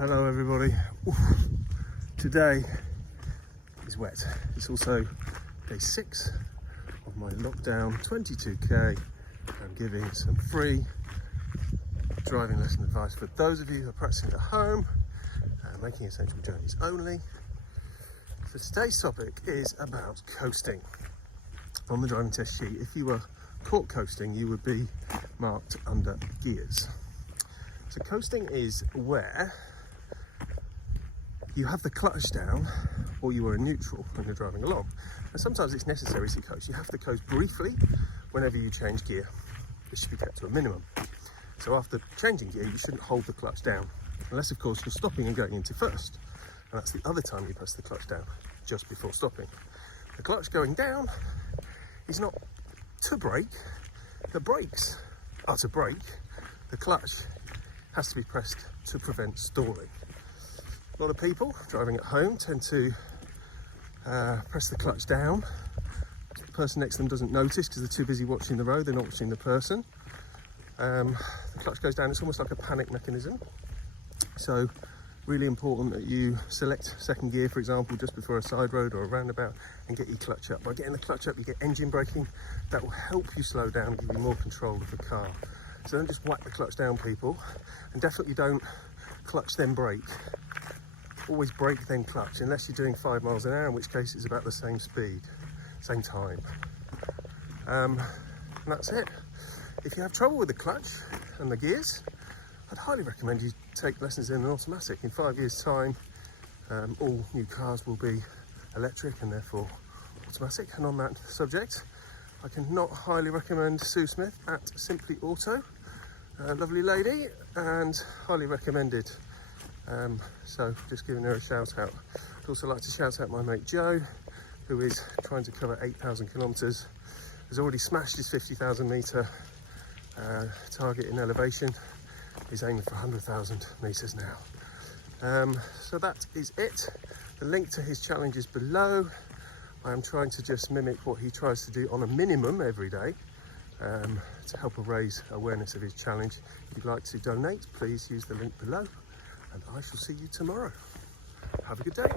Hello everybody. Oof. Today is wet. It's also day 6 of my lockdown 22k. I'm giving some free driving lesson advice for those of you who are practicing at home and making essential journeys only. So today's topic is about coasting. On the driving test sheet, if you were caught coasting, you would be marked under gears. So coasting is where you have the clutch down or you are in neutral when you're driving along. And sometimes it's necessary to coast. You have to coast briefly whenever you change gear. This should be kept to a minimum. So after changing gear, you shouldn't hold the clutch down, unless of course you're stopping and going into first. And that's the other time you press the clutch down, just before stopping. The clutch going down is not to brake. The brakes are to brake. The clutch has to be pressed to prevent stalling. A lot of people driving at home tend to press the clutch down. The person next to them doesn't notice because they're too busy watching the road, they're not watching the person. The clutch goes down, it's almost like a panic mechanism. So really important that you select second gear, for example, just before a side road or a roundabout, and get your clutch up. By getting the clutch up, you get engine braking. That will help you slow down and give you more control of the car. So don't just whack the clutch down, people, and definitely don't clutch then brake. Always brake then clutch, unless you're doing 5 miles an hour, in which case it's about the same speed, same time. And that's it. If you have trouble with the clutch and the gears, I'd highly recommend you take lessons in an automatic. In 5 years' time, all new cars will be electric and therefore automatic. And on that subject, I cannot highly recommend Sue Smith at Simply Auto. Lovely lady and highly recommended. So just giving her a shout out. I'd also like to shout out my mate Joe, who is trying to cover 8,000 kilometres, has already smashed his 50,000 metre target in elevation. He's aiming for 100,000 metres now. So that is it. The link to his challenge is below. I am trying to just mimic what he tries to do on a minimum every day to help raise awareness of his challenge. If you'd like to donate, please use the link below, and I shall see you tomorrow. Have a good day.